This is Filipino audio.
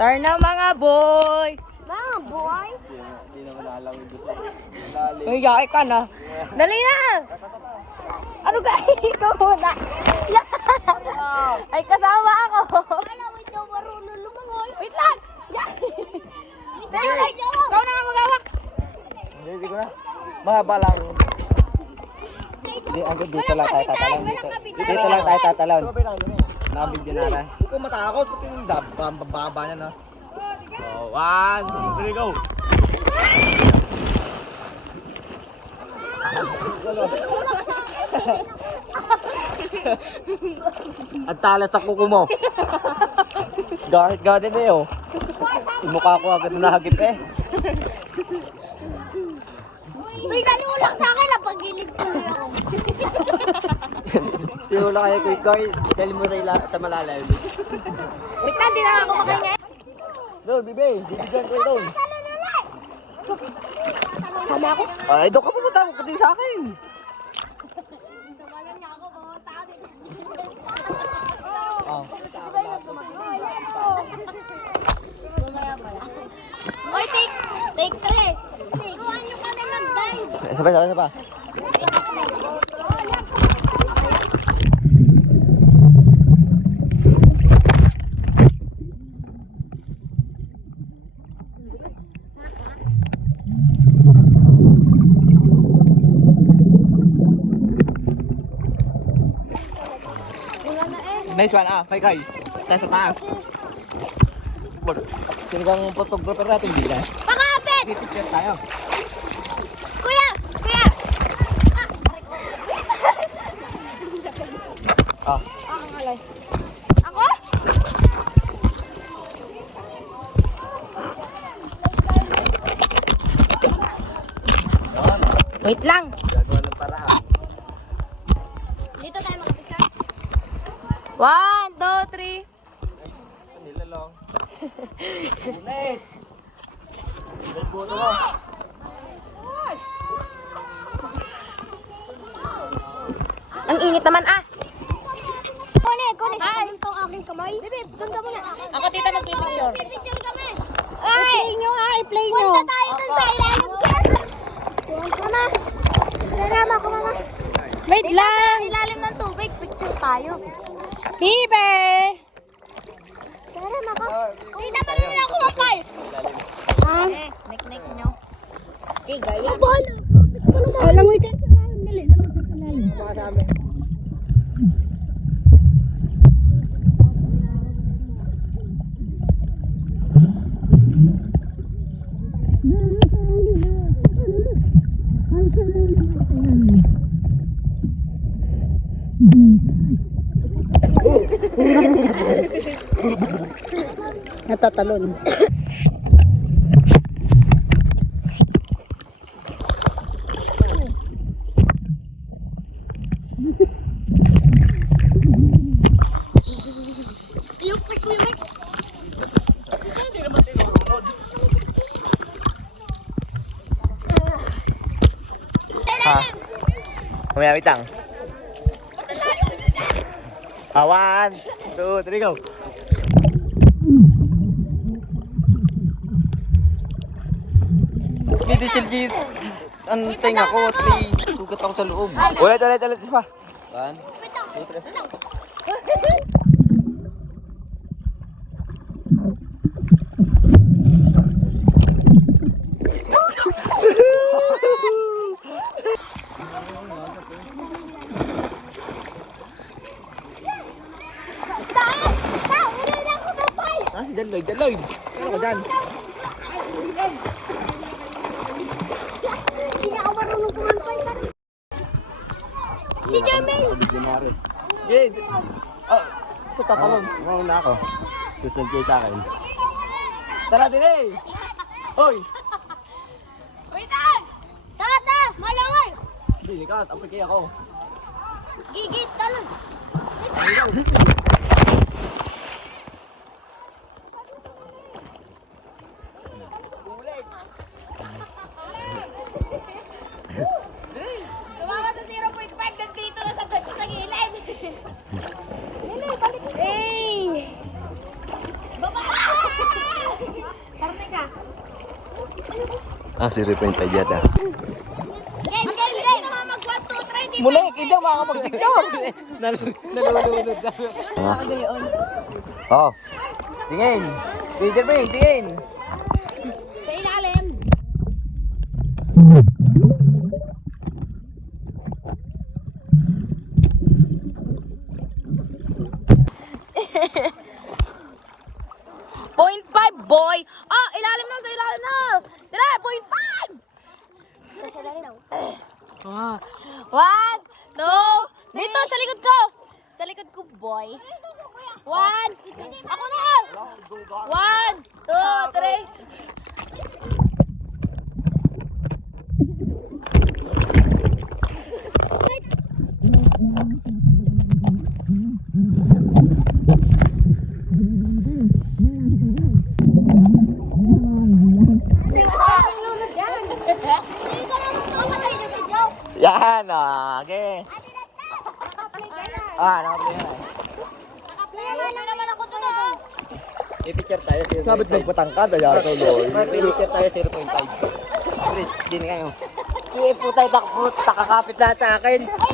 Turn na mga boy. Mga boy. Hindi naman nalawin dito. Lalim. Uy, yaki ka na. Dali na! Ano ka? Ikaw muna. Ay, kasama ako. Wala, wait daw marunong lumangoy. Wait lang! Yan! Dahil ay daw. Ikaw na nga magawak. Hindi, hindi ko na. Mahaba lang. Hindi, dito lang tayo tatalon. Dito, dito lang tayo tatalon. Nabigyan na rin. Hindi ko matakot. Pati yung dab- bab- baba niya na. So, one, two, three, go. Ang talas sa kuko mo. Guard guard eh oh. Yung mukha ko agad na nahagip eh. Uy, dali mo lang sa akin. Napagilid ko na ako. Sino lang kayo quick guard? Dali mo sa, ila, sa malalim. Wait lang, di na ako makanya. Doon, bibi. Bibigyan ko doon. Sama ako. Ay, doon ka pumunta. Ka din sa akin. Samalan niya ako. Pumunta ka din. Oh. Uy, take, take three. Kami mag-dive. Sabay, sabay, sabay. Nice one ah, kay Kai. Tayo sa taas. Bol. Sino kang photographer natin dito? Pakapit! Pipicture tayo. Kuya! Kuya! Ah. Ako? Wait lang. Gagawa ng paraan. Dito tayo mag-picture. One, two, three. Nilalong. Nice. Nagbuto mo. Ang init naman ah. Kunin, kunin. Ay! Ito ang aking kamay. Bebe, doon ka muna. Ako tita magpipicture. Picture kami. Ay! I-play nyo nga, i-play nyo. Punta tayo dun sa ilalim ka. Mama. Salamat ko, mama. Wait lang. Ilalim ng tubig, picture tayo. Bibe! Salamat ko. Hindi naman nila ako mapay. Ah. Nik-nik nyo. Eh, gaya. Bola. Alam mo ikaw. Dali, lamang sa kalalim. Makasama. Natatalon. Ha? Mamaya, wait Ah, one, two, three, go. Dito chill Ang tinga ko, three, sugat ako sa loob. Ulit, ulit, ulit, isa pa. One, two, three. Tayo! Tayo! Uli na ako mapay! Ah, Lloyd, dyan, Lloyd. Ano ka dyan? Hindi na ako marunong kumampay. Si. Oh, ito na ako. Susunod kayo sa akin. Tara din eh! Hoy! Wait lang! Tata! Malaway! Hindi, ikaw. Tapos kayo ako. Gigit! Tumama sa 0.5 nandito na sa sa gilid. Eh! Baba! Ah, 0.5 yata. Game, game, game. Mag 1, 2, 3, Mula, hindi ako makakapag-tiktok. Nalulunod na. Ah. Oh. Tingin. Teacher Bing, tingin. Sa ilalim. Point five, boy! Ah, ilalim na, sa ilalim na! Ah. One, two, dito, sa likod ko! Sa likod ko, boy. One, ako na! One, two, three. Video. Yan, ah. Okay. Ah, nakaplay na. Nakaplay na naman ako dun ah. I-picture tayo. Sabit magpatangkad. Ayaw tuloy. I-picture tayo 0.5. Please, din kayo. Sige po tayo takapot. Takakapit lahat sa akin. Ay,